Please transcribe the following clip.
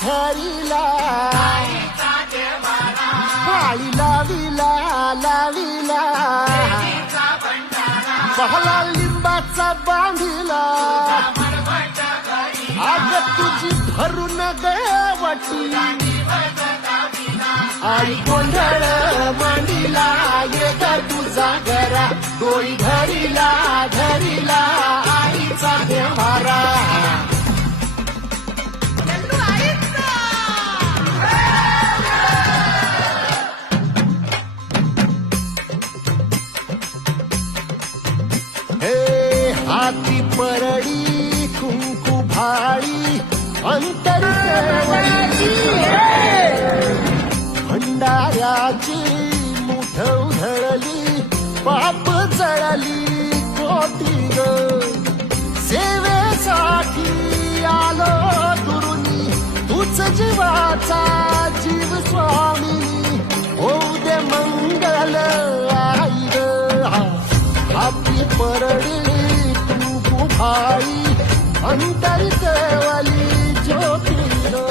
धरिला पाळी लाविला लाविला पहला लिंबाचा बांधिला आग तुझी भरून गवटी आई गोंधळ मांडीला ये ग तुझा घरा डोळी धरिला धरिला आईचा देवारा हे हाती परडी कुंकू भाळी अंतर भंडाऱ्याची मुठ उधळली पाप जळली कोटी ग सेवेसाठी आलो दुरुनी तूच जीवाचा जीव स्वामी होऊ दे मंगल आई ग हाती परडी कुंकू भाळी अंतर